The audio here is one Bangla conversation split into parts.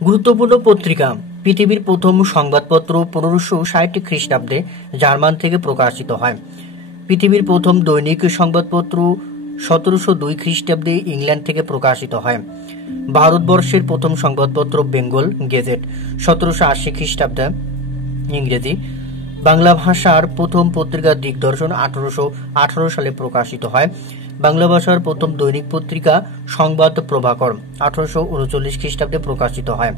গুরুত্বপূর্ণ পত্রিকা। পৃথিবীর প্রথম সংবাদপত্র 1560 খ্রিস্টাব্দে জার্মান থেকে প্রকাশিত হয়। পৃথিবীর প্রথম দৈনিক সংবাদপত্র 1702 খ্রিস্টাব্দে ইংল্যান্ড থেকে প্রকাশিত হয়। ভারতবর্ষের প্রথম সংবাদপত্র বেঙ্গল গেজেট 1780 খ্রিস্টাব্দে ইংরেজি। বাংলা ভাষার প্রথম পত্রিকা দিগদর্শন 1818 সালে প্রকাশিত হয়। বাংলা ভাষার প্রথম দৈনিক পত্রিকা সংবাদ প্রভাকর 1839 খ্রিস্টাব্দে প্রকাশিত হয়।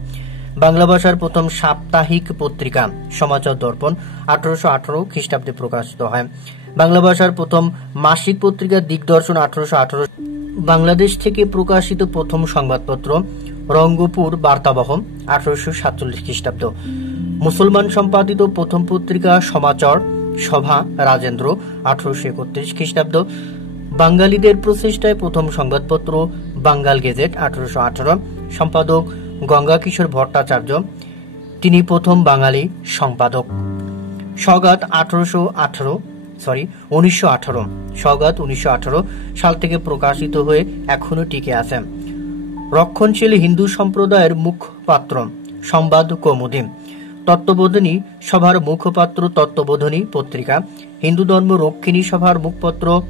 বাংলা ভাষার প্রথম সাপ্তাহিক পত্রিকা সমাচার দর্পণ 1818 খ্রিস্টাব্দে প্রকাশিত হয়। বাংলা ভাষার প্রথম মাসিক পত্রিকা দিগদর্শন 1818। বাংলাদেশ থেকে প্রকাশিত প্রথম সংবাদপত্র রঙ্গপুর বার্তাবহ 1847 খ্রিস্টাব্দ। মুসলমান সম্পাদিত প্রথম পত্রিকা সমাচার সভা রাজেন্দ্র 1831 খ্রিস্টাব্দ। বাঙালিদের প্রচেষ্টায় প্রথম সংবাদপত্র বাঙ্গাল গেজেট 1818। সম্পাদক গঙ্গাকিশোর ভট্টাচার্য, তিনি প্রথম বাঙালি সম্পাদক। সওগাত 1918 সওগাত 1918 সাল থেকে প্রকাশিত হয়ে এখনো টিকে আছে। রক্ষণশীল হিন্দু সম্প্রদায়ের মুখপাত্র সংবাদ কৌমুদী। তত্ত্ববোধিনী সভার মুখপাত্র তত্ত্ববোধিনী পত্রিকা। হিন্দু ধর্ম রক্ষিণী সভার মুখপত্র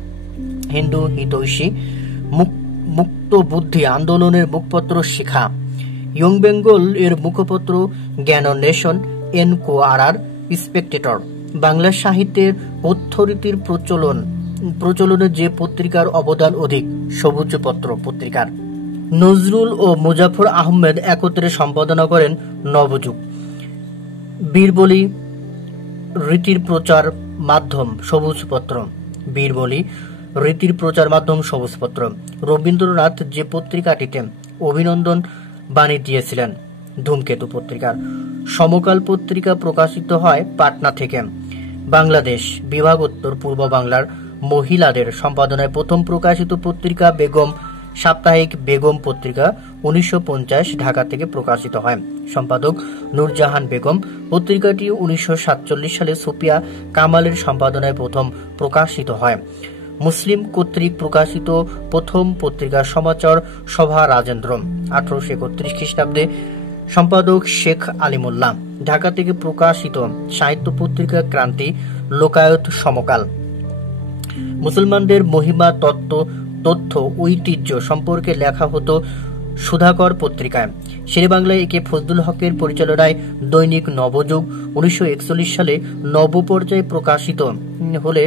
হিন্দু হিতৈষী। মুক্ত বুদ্ধি আন্দোলনের মুখপত্র শিখা। ইয়ং বেঙ্গল এর মুখপত্র জ্ঞানন্বেষণ এনকোয়ারার স্পেকটেটর। বাংলা সাহিত্যের পথ্যরীতির প্রচলনে যে পত্রিকার অবদান অধিক, সবুজ পত্র পত্রিকার। নজরুল ও মুজাফর আহমেদ একত্রে সম্পাদনা করেন নবযুগ। বীরবলী রীতির প্রচার মাধ্যম সবুজ পত্র। বীরবলী রীতির প্রচার মাধ্যম সবুজ পত্র। রবীন্দ্রনাথ যে পত্রিকাটিতে অভিনন্দন বাণী দিয়েছিলেন, ধূমকেতু পত্রিকার। সমকাল পত্রিকা প্রকাশিত হয় পাটনা থেকে। বাংলাদেশ বিভাগ উত্তর পূর্ব বাংলার মহিলাদের সম্পাদনায় প্রথম প্রকাশিত পত্রিকা বেগম সাপ্তাহিক। বেগম পত্রিকা 1950 ঢাকা থেকে প্রকাশিত হয়। সম্পাদক নূরজাহান বেগম। পত্রিকাটি 1947 সালে সুফিয়া কামালের সম্পাদনায় প্রথম প্রকাশিত হয়। মুসলিম কর্তৃক প্রকাশিত প্রথম পত্রিকা সমাচার সভা রাজেন্দ্র 1831 খ্রিস্টাব্দে। সম্পাদক শেখ আলিমুল্লাহ। ঢাকা থেকে প্রকাশিত সাহিত্য পত্রিকা ক্রান্তি, লোকায়ত, সমকাল। মুসলমানদের মহিমা তথ্য ঐতিহ্য সম্পর্কে লেখা হতো সুধাকর পত্রিকায়। শেরেবাংলায় একে ফজলুল হকের পরিচালনায় দৈনিক নবযুগ 1941 সালে নবপর্যায়ে প্রকাশিত হলে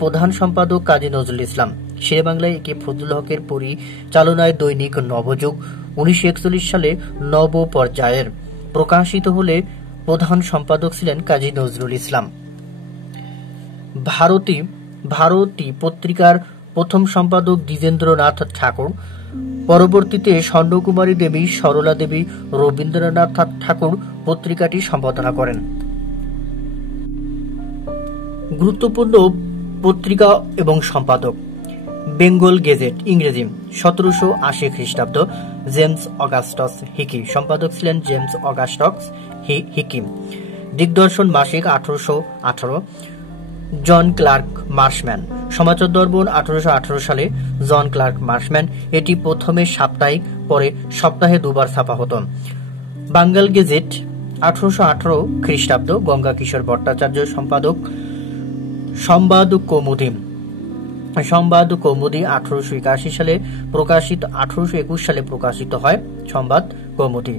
প্রধান সম্পাদক কাজী নজরুল ইসলাম। শেরেবাংলায় একে ফজলুল হকের পরিচালনায় দৈনিক নবযুগ 1941 সালে নবপর্যায়ের প্রকাশিত হলে প্রধান সম্পাদক ছিলেন কাজী নজরুল ইসলাম। ভারতী পত্রিকার প্রথম সম্পাদক দ্বিজেন্দ্রনাথ ঠাকুর। পরবর্তীতে স্বর্ণকুমারী দেবী, সরলা দেবী, রবীন্দ্রনাথ ঠাকুর পত্রিকাটি সম্পাদনা করেন। গুরুত্বপূর্ণ পত্রিকা এবং সম্পাদক। বেঙ্গল গেজেট ইংরেজি 1780 খ্রিস্টাব্দ। James Augustus Hicky. সম্পাদক ছিলেন জেমস অগাস্টাস হিকি। দিগদর্শন মাসিক 1818। জন ক্লার্ক মার্শম্যান। সমাচার দর্পণ 1818 সালে জন ক্লার্ক মার্শম্যান। এটি প্রথমে সাপ্তাহিক, পরে সপ্তাহে দুবার ছাপা হতো। বাঙ্গাল গেজেট 1818 খ্রিস্টাব্দ। গঙ্গাকিশোর ভট্টাচার্য সম্পাদক। সংবাদ কৌমুদী 1881 সালে প্রকাশিত, 1821 সালে প্রকাশিত হয় সংবাদ কৌমুদী।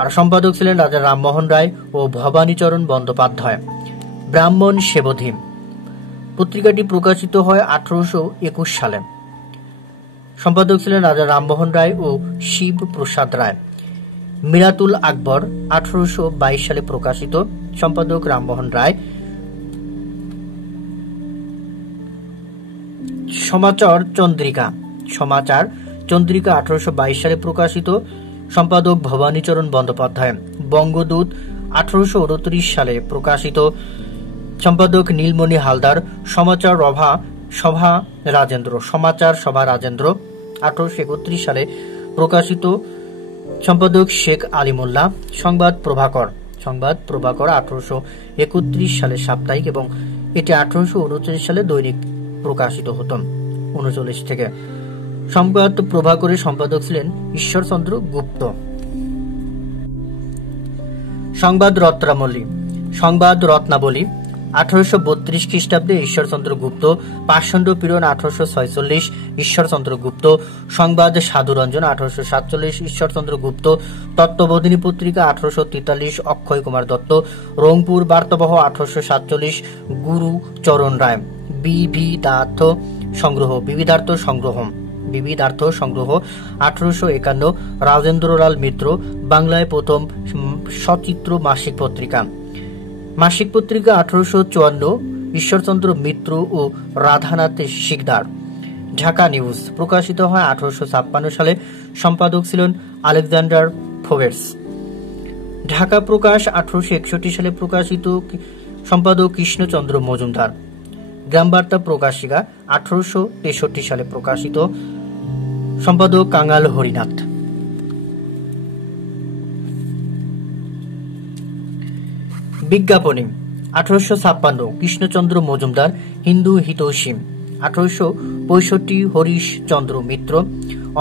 আর সম্পাদক ছিলেন রাজা রামমোহন রায় ও ভবানীচরণ বন্দ্যোপাধ্যায়। ব্রাহ্মণ সেবধী পত্রিকাটি প্রকাশিত হয় 1821 সালে। সম্পাদক ছিলেন রাজা রামমোহন রায় ও শিব প্রসাদ রায়। মিরাতুল আকবর 1822 সালে প্রকাশিত। সম্পাদক রামমোহন রায়। সমাচার চন্দ্রিকা 1822 সালে প্রকাশিত। সম্পাদক ভবানীচরণ বন্দ্যোপাধ্যায়। বঙ্গদূত 1829 সালে প্রকাশিত। সম্পাদক নীলমণি হালদার। সমাচার সভা রাজেন্দ্র 1831 সালে প্রকাশিত। সম্পাদক শেখ আলিমুল্লাহ। সংবাদ প্রভাকর 1831 সালে সাপ্তাহিক এবং এটি 1839 সালে দৈনিক প্রকাশিত হতো 39 থেকে। সংবাদ প্রভাকরের সম্পাদক ছিলেন ঈশ্বরচন্দ্র গুপ্ত। সংবাদ রত্নাবলী 1832 খ্রিস্টাব্দে ঈশ্বরচন্দ্র গুপ্ত, পাষণ্ড পীড়ন 1846 ঈশ্বরচন্দ্র গুপ্ত, সংবাদ সাধুরঞ্জন 1847 ঈশ্বরচন্দ্র গুপ্ত, তত্ত্ববোধিনী পত্রিকা 1843 অক্ষয় কুমার দত্ত, রংপুর বার্তাবহ 1847 গুরু চরণ রায়, বিবিধার্থ সংগ্রহ 1851 রাজেন্দ্রলাল মিত্র, বাংলায় প্রথম সচিত্র মাসিক পত্রিকা 1854 ঈশ্বরচন্দ্র মিত্র ও রাধানাথ শিকদার। ঢাকা নিউজ প্রকাশিত হয় 1856 সালে, সম্পাদক ছিলেন আলেকজান্ডার ফোবেটস। ঢাকা প্রকাশ 1861 সালে প্রকাশিত, সম্পাদক কৃষ্ণচন্দ্র মজুমদার। গ্রামবার্তা প্রকাশিকা 1863 সালে প্রকাশিত, সম্পাদক কাঙাল হরিনাথ। বিজ্ঞাপনী 1856 কৃষ্ণচন্দ্র মজুমদার, হিন্দু হিতৈষী। 1865 হরিশ চন্দ্র মিত্র,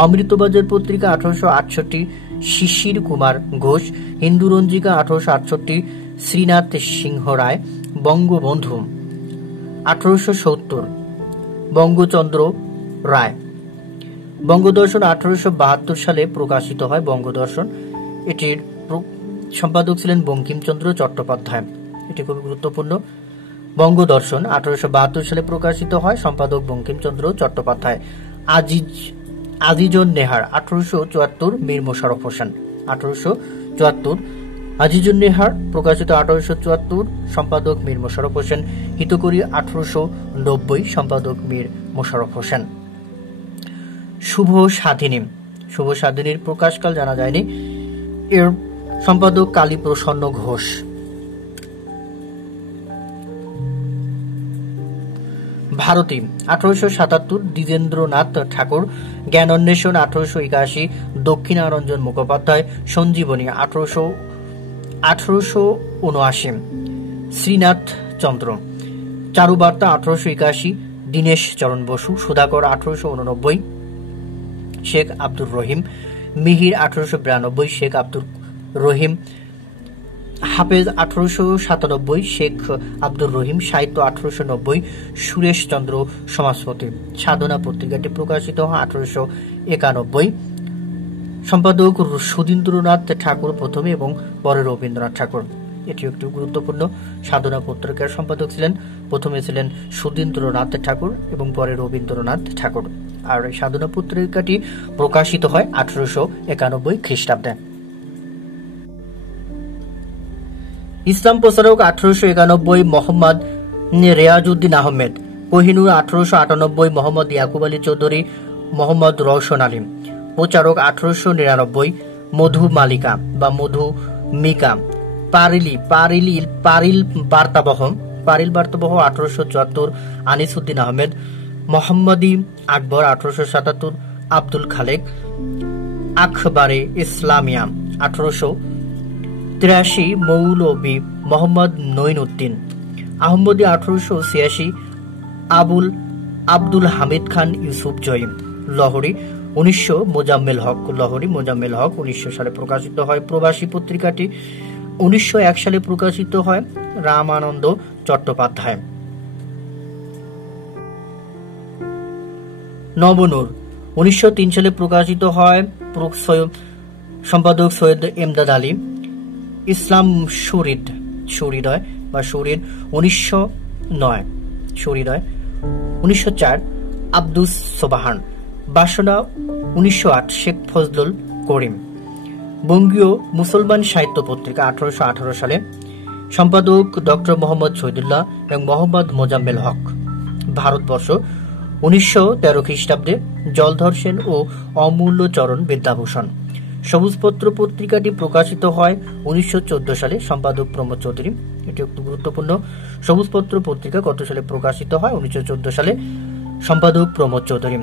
অমৃতবাজার পত্রিকা। 1868 শিশির কুমার ঘোষ, হিন্দু রঞ্জিকা। 1868 শ্রীনাথ সিংহ রায়, বঙ্গবন্ধু। 1870 বঙ্গচন্দ্র রায়। বঙ্গদর্শন 1872 সালে প্রকাশিত হয়। বঙ্গদর্শন এটির সম্পাদক ছিলেন বঙ্কিমচন্দ্র চট্টোপাধ্যায়। এটি খুবই গুরুত্বপূর্ণ। বঙ্গদর্শন 1872 সালে প্রকাশিত হয়, সম্পাদক বঙ্কিমচন্দ্র চট্টোপাধ্যায়। আজিজুন নেহার 1874 মীর মোশাররফ হোসেন। 1874 আজিজুন নেহার প্রকাশিত 1874, সম্পাদক মীর মোশাররফ হোসেন। হিতকরী 1890, সম্পাদক মীর মোশাররফ হোসেন। শুভ স্বাধীনীর প্রকাশকাল জানা যায়নি, এর সম্পাদক কালীপ্রসন্ন ঘোষ। ভারতী 1877 দ্বিজেন্দ্রনাথ ঠাকুর। জ্ঞান অন্বেষণ 1881 দক্ষিণারঞ্জন মুখোপাধ্যায়। সঞ্জীবনী 1879 শ্রীনাথ চন্দ্র। চারুবার্তা 1881 দীনেশ চরণ বসু। সুধাকর 1889 শেখ আব্দুর রহিম। মিহির 1892 শেখ আব্দুর রহিম। হাফেজ 1897 শেখ আব্দুর রহিম। সাহিত্য 1890 সুরেশ চন্দ্র সমাজপতি। সাধনা পত্রিকাটি প্রকাশিত হয় 1891, সম্পাদক সুধীন্দ্রনাথ ঠাকুর প্রথমে এবং পরে রবীন্দ্রনাথ ঠাকুর। এটি একটি গুরুত্বপূর্ণ। সাধনা পত্রিকার সম্পাদক ছিলেন, প্রথমে ছিলেন সুধীন্দ্রনাথ ঠাকুর এবং পরে রবীন্দ্রনাথ ঠাকুর। আর এই সাধনা পত্রিকাটি প্রকাশিত হয় 1891 খ্রিস্টাব্দে। ইসলাম প্রচারক 1891 মোহাম্মদ রেয়াজউদ্দিন আহমেদ। কোহিনুর 1898 মোহাম্মদ ইয়াকুব আলী চৌধুরী, মোহাম্মদ রওশন আলী। প্রচারক 1899 মধু মালিকা বা মধু মিকা। পারিল বার্তাবহ 1874 আনিসউদ্দিন আহমেদ। মোহাম্মদী আকবর 1877 আব্দুল খালেক। আখবারে ইসলামিয়া 1883 মৌলভী মোহাম্মদ নঈনউদ্দিন। আহমদী 1886 আব্দুল হামিদ খান ইউসুফ জয়ী। লহরী 1900 মোজাম্মেল হক। 1900 সালে প্রকাশিত হয়। প্রবাসী পত্রিকাটি 1901 সালে প্রকাশিত হয়। রামানন্দ চট্টোপাধ্যায়। নবনূর 1903 সালে প্রকাশিত হয়। সম্পাদক সৈয়দ এমদাদ আলী। ইসলাম সুহৃদয় 1909। 1904 আব্দুস সোবাহান। বাসনা 1908 শেখ ফজলুল করিম। বঙ্গীয় মুসলমান সাহিত্য পত্রিকা 1818 সালে, সম্পাদক ডক্টর মোহাম্মদ শহীদুল্লাহ এবং মোহাম্মদ মোজাম্মেল হক। ভারতবর্ষ 1913 খ্রিস্টাব্দে জলধর সেন ও অমূল্যচরণ বিদ্যাভূষণ। সবুজপত্র পত্রিকাটি প্রকাশিত হয় 1914 সালে, সম্পাদক প্রমোদ চৌধুরী। এটি একটু গুরুত্বপূর্ণ। সবুজপত্র পত্রিকা কত সালে প্রকাশিত হয়? 1914 সালে, সম্পাদক প্রমোদ চৌধুরী।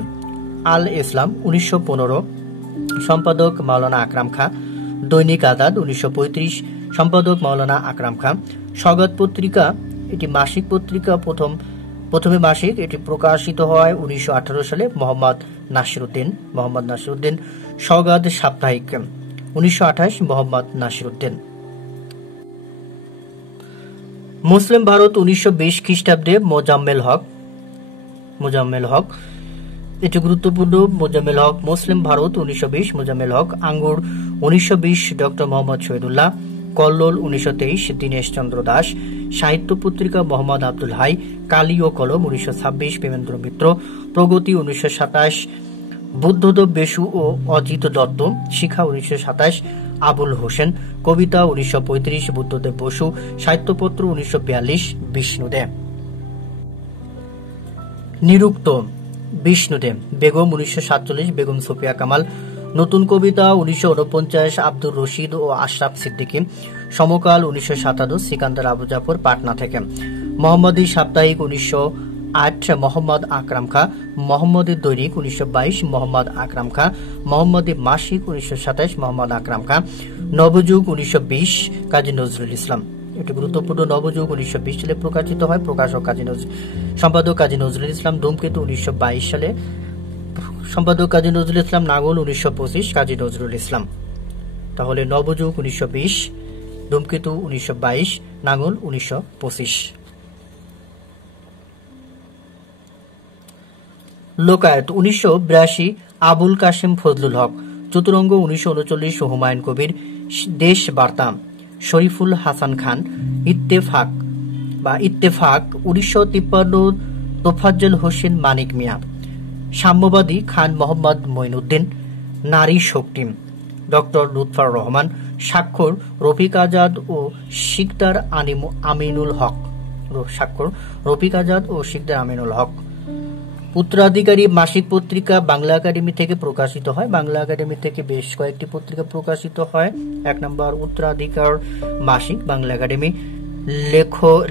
আল ইসলাম 1915, সম্পাদক মাওলানা আকরাম খাঁ। দৈনিক আজাদ 1935, সম্পাদক মাওলানা আকরাম খাঁ। সওগাত পত্রিকা এটি মাসিক পত্রিকা, প্রথমে মাসিক। এটি প্রকাশিত হয় 1918 সালে, মোহাম্মদ নাসিরউদ্দিন। সওগাত সাপ্তাহিক 1928, মোহাম্মদ নাসিরউদ্দিন। মুসলিম ভারত 1920 খ্রিস্টাব্দে মোজাম্মেল হক এটি গুরুত্বপূর্ণ। মোজাম্মেল হক। মুসলিম ভারত 1920 মোজাম্মেল হক। আঙ্গুর 1920 ডক্টর মোহাম্মদ শহীদুল্লাহ। কল্লোল 1923 দীনেশ চন্দ্র দাস। সাহিত্য পত্রিকা মোহাম্মদ আব্দুল হাই। কালি ও কলম 1926 বিমেন্দ্র মিত্র। প্রগতি 1927 বুদ্ধদেব বেশু ও অজিত দত্ত। শিখা 1927 আবুল হোসেন। কবিতা 1935 বুদ্ধদেব বসু। সাহিত্যপত্র 1942 বিষ্ণুদে। নিরুক্ত বিষ্ণুদে। বেগম 1947 বেগম সুফিয়া কামাল। নতুন কবিতা 1949 আব্দুর রশিদ ও আশরাফ সিদ্দিকী। সমকাল 1957 সিকান্দার আবু জাফর পাটনা থেকে। মোহাম্মদী সাপ্তাহিক 1908 মোহাম্মদ আকরাম খা। মোহাম্মদী দৈনিক 1922 মোহাম্মদ আকরাম খা। মোহাম্মদী মাসিক 1927 মোহাম্মদ আকরাম খা। নবযুগ 1920 কাজী নজরুল ইসলাম। এটি গুরুত্বপূর্ণ। নবযুগ 1920 সালে প্রকাশিত হয়। প্রকাশক সম্পাদক কাজী নজরুল ইসলাম। ধূমকেতু 1922 সালে। সম্পাদক কাজী নজরুল ইসলাম। নাঙ্গল 1925 কাজী নজরুল ইসলাম। তাহলে নবযুগ 1920, ধূমকেতু 1922, নাঙ্গল 1925। লোকায়ত 1982 আবুল কাশেম ফজলুল হক। চতুরঙ্গ 1939 হুমায়ুন কবির। দেশ বার্তা শরীফুল হাসান খান। ইত্তেফাক 1953 তোফাজ্জল হোসেন মানিক মিয়া। সাম্যবাদী খান মোহাম্মদ মঈনুদ্দিন। নারী শক্তি ডক্টর লুৎফর রহমান। স্বাক্ষর রফিক আজাদ ও শিকদার আমিনুল হক। উত্তরাধিকারী মাসিক পত্রিকা বাংলা একাডেমি থেকে প্রকাশিত হয়। বাংলা একাডেমি থেকে বেশ কয়েকটি পত্রিকা প্রকাশিত হয়। 1 নম্বর উত্তরাধিকার মাসিক বাংলা একাডেমি।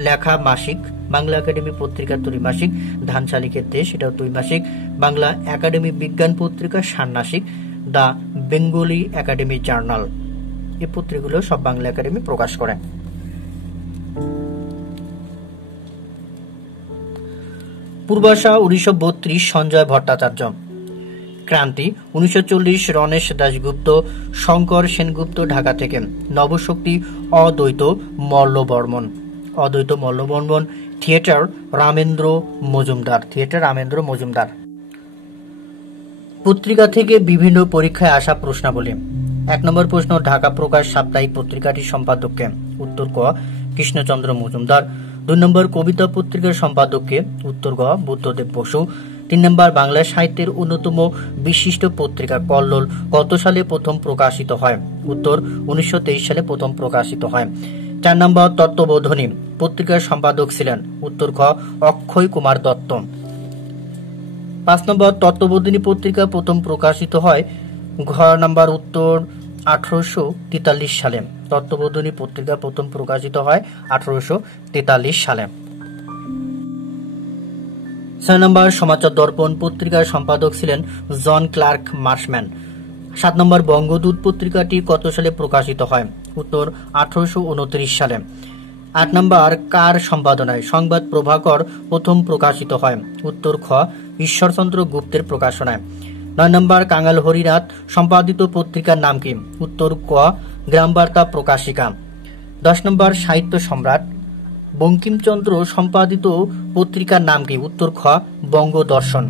লেখা মাসিক বাংলা একাডেমি পত্রিকা ত্রৈমাসিক। ধানশালিকের দেশ, এটাও ত্রৈমাসিক। বাংলা একাডেমি বিজ্ঞান পত্রিকা ষান্মাসিক। The Bengali academy journal. এই পত্রিকাগুলো সব বাংলা একাডেমি প্রকাশ করে। পূর্বাশা 1932 সঞ্জয় ভট্টাচার্য। ক্রান্তি 1940 রণেশ দাশগুপ্ত। শঙ্কর সেনগুপ্ত ঢাকা থেকে। নবশক্তি অদ্বৈত মল্লবর্মন। থিয়েটার রামেন্দ্র মজুমদার। পত্রিকা থেকে বিভিন্ন পরীক্ষায় আসা প্রশ্নাবলী। 1 নম্বর প্রশ্ন, ঢাকা প্রকাশ সাপ্তাহিক পত্রিকাটির সম্পাদককে? উত্তর ক কৃষ্ণচন্দ্র মজুমদার। 2 নম্বর কবিতা পত্রিকার সম্পাদককে? উত্তর গ বুদ্ধদেব বসু। 3 নম্বর বাংলা সাহিত্যের অন্যতম বিশিষ্ট পত্রিকা কল্লোল কত সালে প্রথম প্রকাশিত হয়? উত্তর 1923 সালে প্রথম প্রকাশিত হয়। 4 নম্বর তত্ত্ববোধিনী পত্রিকার সম্পাদক ছিলেন? উত্তর খ অক্ষয় কুমার দত্ত। 5 নম্বর তত্ত্ববোধিনী পত্রিকা প্রথম প্রকাশিত হয়? ঘ নম্বর উত্তর 1843 সালে। তত্ত্ববোধিনী পত্রিকা প্রথম প্রকাশিত হয় 1843 সালে। 6 নম্বর সমাচার দর্পণ পত্রিকার সম্পাদক ছিলেন জন ক্লার্ক মার্শম্যান। 7 নম্বর বঙ্গদূত পত্রিকাটি কত সালে প্রকাশিত হয়? উত্তর 1829 সালে। 8 নম্বর কার সম্পাদনায় সংবাদ প্রভাকর প্রথম প্রকাশিত হয়? উত্তর খ ঈশ্বরচন্দ্র গুপ্তের প্রকাশনায়। 9 নম্বর কাঙাল হরিনাথ সম্পাদিত পত্রিকার নাম কি? উত্তর ক গ্রামবার্তা প্রকাশিকা। 10 নম্বর সাহিত্য সম্রাট বঙ্কিমচন্দ্র সম্পাদিত পত্রিকার নাম কি? উত্তর খ বঙ্গদর্শন।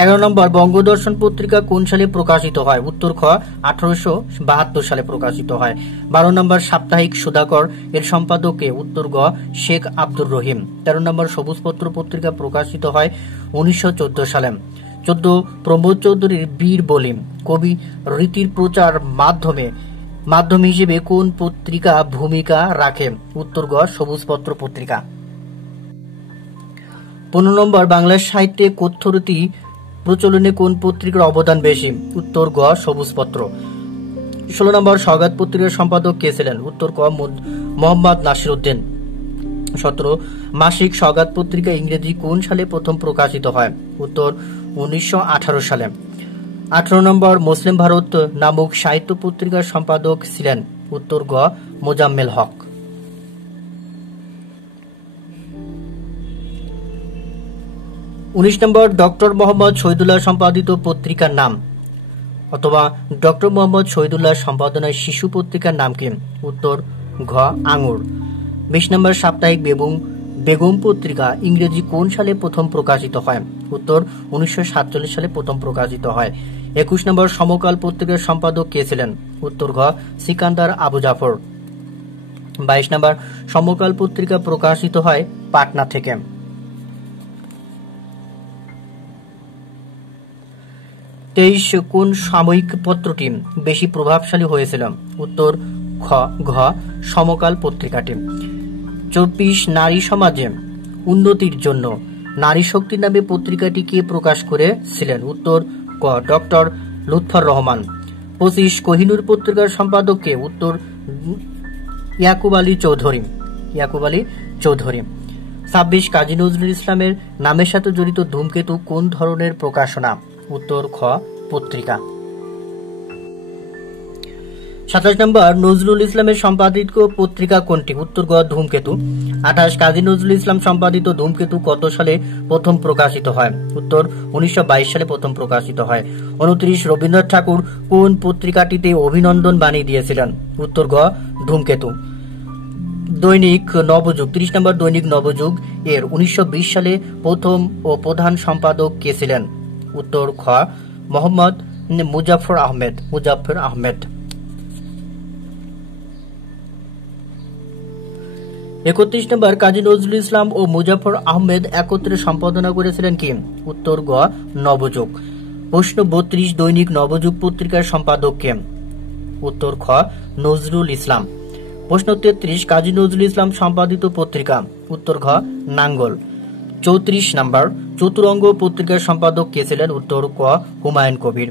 11 নম্বর বঙ্গদর্শন পত্রিকা কোন সালে প্রকাশিত হয়? উত্তর খ 1872 সালে প্রকাশিত হয়। 12 নম্বর সাপ্তাহিক সুধাকর এর সম্পাদক কে? উত্তর গ শেখ আব্দুর রহিম। 13 নম্বর সবুজপত্র পত্রিকা প্রকাশিত হয় 1914 সালে। 14 প্রমোদ চৌধুরীর বীর বলি কবি রীতির প্রচার মাধ্যম হিসেবে কোন পত্রিকা ভূমিকা রাখে? উত্তর গ সবুজপত্র পত্রিকা। 15 নম্বর বাংলা সাহিত্যে কথ্যরীতি প্রচলনে কোন পত্রিকার অবদান বেশি? উত্তর গ সবুজপত্র। 16 নম্বর সওগাত পত্রিকার সম্পাদক কে ছিলেন? উত্তর ক মোহাম্মদ নাসিরউদ্দিন। 17 মাসিক সওগাত পত্রিকা ইংরেজি কোন সালে প্রথম প্রকাশিত হয়? উত্তর 1918 সালে। 18 নম্বর মুসলিম ভারত নামক সাহিত্য পত্রিকার সম্পাদক ছিলেন? উত্তর গ মোজাম্মেল হক। 19 নম্বর ডক্টর মোহাম্মদ শহীদুল্লাহ সম্পাদিত পত্রিকার নাম? অথবা ডক্টর মোহাম্মদ শহীদুল্লাহ সম্পাদনায় শিশু পত্রিকার নাম কি? উত্তর ঘ আঙুর। 20 নম্বর সাপ্তাহিক বেগম পত্রিকা ইংরেজি কোন সালে প্রথম প্রকাশিত হয়? উত্তর 1947 সালে প্রথম প্রকাশিত হয়। 21 নম্বর সমকাল পত্রিকার সম্পাদক কে ছিলেন? উত্তর ঘ সিকান্দার আবু জাফর। 22 নম্বর সমকাল পত্রিকা প্রকাশিত হয় পাটনা থেকে। 23 কোন সাময়িক পত্রটি বেশি প্রভাবশালী হয়েছিল? উত্তর ঘ সমকাল পত্রিকাটি। 24 নারী সমাজে উন্নতির জন্য নারী শক্তি নামে পত্রিকাটি কে প্রকাশ করেছিলেন? উত্তর ক ডক্টর লুৎফর রহমান। 25 কোহিনূর পত্রিকার সম্পাদক কে? উত্তর ইয়াকুব আলী চৌধুরী। 26 কাজী নজরুল ইসলামের নামের সাথে জড়িত ধূমকেতু কোন ধরনের প্রকাশনা? উত্তর খ পত্রিকা। 27 নম্বর নজরুল ইসলামের সম্পাদিত পত্রিকা কোনটি? উত্তর গ ধূমকেতু। 28 কাজী নজরুল ইসলাম সম্পাদিত ধূমকেতু কত সালে প্রথম প্রকাশিত হয়? উত্তর 1922 সালে প্রথম প্রকাশিত হয়। 29 রবীন্দ্রনাথ ঠাকুর কোন পত্রিকাটিতে অভিনন্দন বাণী দিয়েছিলেন? উত্তর গ ধূমকেতু। দৈনিক নবযুগ 30 নম্বর দৈনিক নবযুগ এর 1920 সালে প্রথম ও প্রধান সম্পাদক কে ছিলেন? উত্তর খ মোহাম্মদ মুজাফফর আহমেদ। 31 নম্বর কাজী নজরুল ইসলাম ও মুজাফফর আহমেদ একত্রে সম্পাদনা করেছিলেন কি? উত্তর গ নবযুগ। প্রশ্ন 32 দৈনিক নবযুগ পত্রিকার সম্পাদক কে? উত্তর খ নজরুল ইসলাম। প্রশ্ন 33 কাজী নজরুল ইসলাম সম্পাদিত পত্রিকা? উত্তর ঘ নাঙ্গল। 34 নম্বর চতুরঙ্গ পত্রিকার সম্পাদক কে ছিলেন? উত্তর ক হুমায়ুন কবির।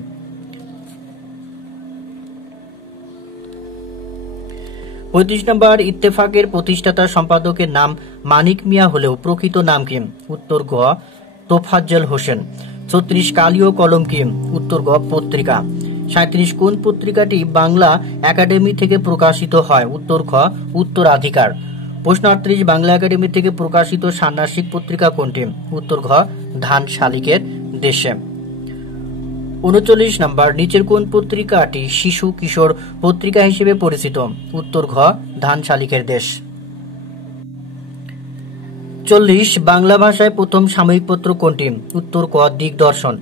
35 নম্বর ইত্তেফাকের প্রতিষ্ঠাতা সম্পাদকের নাম মানিক মিয়া হলেও প্রকৃত নাম কি? উত্তর গ তোফাজ্জল হোসেন। 36 কালি ও কলম কি? উত্তর গ পত্রিকা। 37 কোন পত্রিকাটি বাংলা একাডেমি থেকে প্রকাশিত হয়? উত্তর খ উত্তরাধিকার। প্রশ্ন 38 বাংলা একাডেমি থেকে প্রকাশিত ষান্মাসিক পত্রিকা কোনটি? উত্তর ঘ ধান শালিকের দেশে। 39 নম্বর নিচের কোন পত্রিকাটি শিশু কিশোর পত্রিকা হিসেবে পরিচিত? উত্তর ঘ ধান শালিকের দেশ। 40 বাংলা ভাষায় প্রথম সাময়িক পত্র কোনটি? উত্তর ক দিগদর্শন।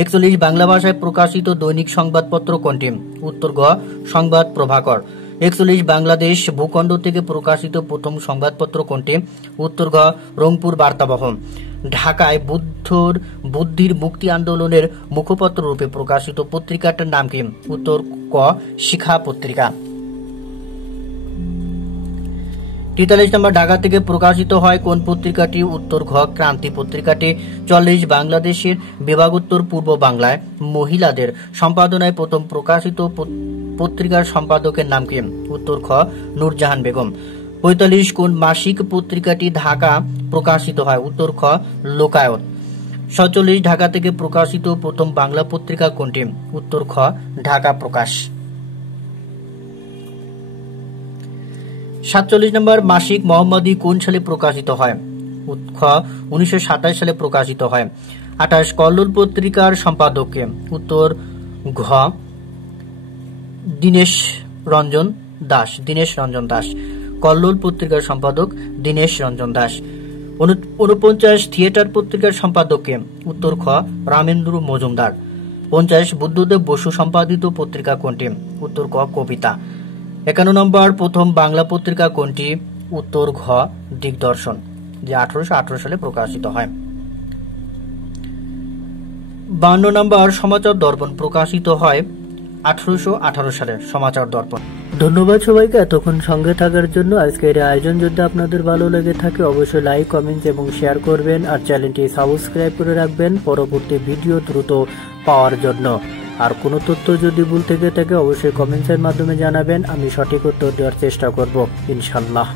41 বাংলা ভাষায় প্রকাশিত দৈনিক সংবাদপত্র কোনটি? উত্তর গ সংবাদ প্রভাকর। 41 বাংলাদেশ ভূখণ্ড থেকে প্রকাশিত প্রথম সংবাদপত্র কোনটি? উত্তর ঘ রংপুর বার্তাবহ। ঢাকায় বুদ্ধির মুক্তি আন্দোলনের মুখপত্র রূপে প্রকাশিত পত্রিকাটার নাম কি? উত্তর ক শিখা পত্রিকা। 43 নম্বর ঢাকা থেকে প্রকাশিত হয় কোন পত্রিকাটি? উত্তর ঘ ক্রান্তি পত্রিকাটি। 44 বাংলাদেশের বিভাগোত্তর পূর্ব বাংলায় মহিলাদের সম্পাদনায় প্রথম প্রকাশিত পত্রিকার সম্পাদকের নাম কি? উত্তর খ নূরজাহান বেগম। 45 কোন মাসিক পত্রিকাটি ঢাকা প্রকাশিত হয়? উত্তর খ লোকায়ত। 47 ঢাকা থেকে প্রকাশিত প্রথম বাংলা পত্রিকা কোনটি? উত্তর খ ঢাকা প্রকাশ। 47 নম্বর মাসিক মোহাম্মদী কোন সালে প্রকাশিত হয়? খ 1927 সালে প্রকাশিত হয়। 28 কল্লোল পত্রিকার সম্পাদক কে? উত্তর ঘ দীনেশ রঞ্জন দাস। কল্লোল পত্রিকার সম্পাদক দীনেশ রঞ্জন দাস। 49 থিয়েটার পত্রিকার সম্পাদক কে? উত্তর খ রামেন্দ্র মজুমদার। 50 বুদ্ধদেব বসু সম্পাদিত পত্রিকা কোনটি? উত্তর ক কবিতা। 51 নম্বর প্রথম বাংলা পত্রিকা কোনটি? উত্তর ঘ দিগদর্শন, যে 1818 সালে প্রকাশিত হয়। 52 নম্বর সমাচার দর্পণ প্রকাশিত হয় 1818 সালে। সমাচার দর্পণ। ধন্যবাদ সবাইকে এতক্ষণ সঙ্গে থাকার জন্য। আজকের আয়োজন যদি আপনাদের ভালো লেগে থাকে অবশ্যই লাইক, কমেন্ট এবং শেয়ার করবেন, আর চ্যানেলটি সাবস্ক্রাইব করে রাখবেন পরবর্তী ভিডিও দ্রুত পাওয়ার জন্য। আর কোনো তথ্য যদি ভুল থেকে থাকে অবশ্যই কমেন্টসের মাধ্যমে জানাবেন, আমি সঠিক উত্তর দেওয়ার চেষ্টা করব ইনশাল্লাহ।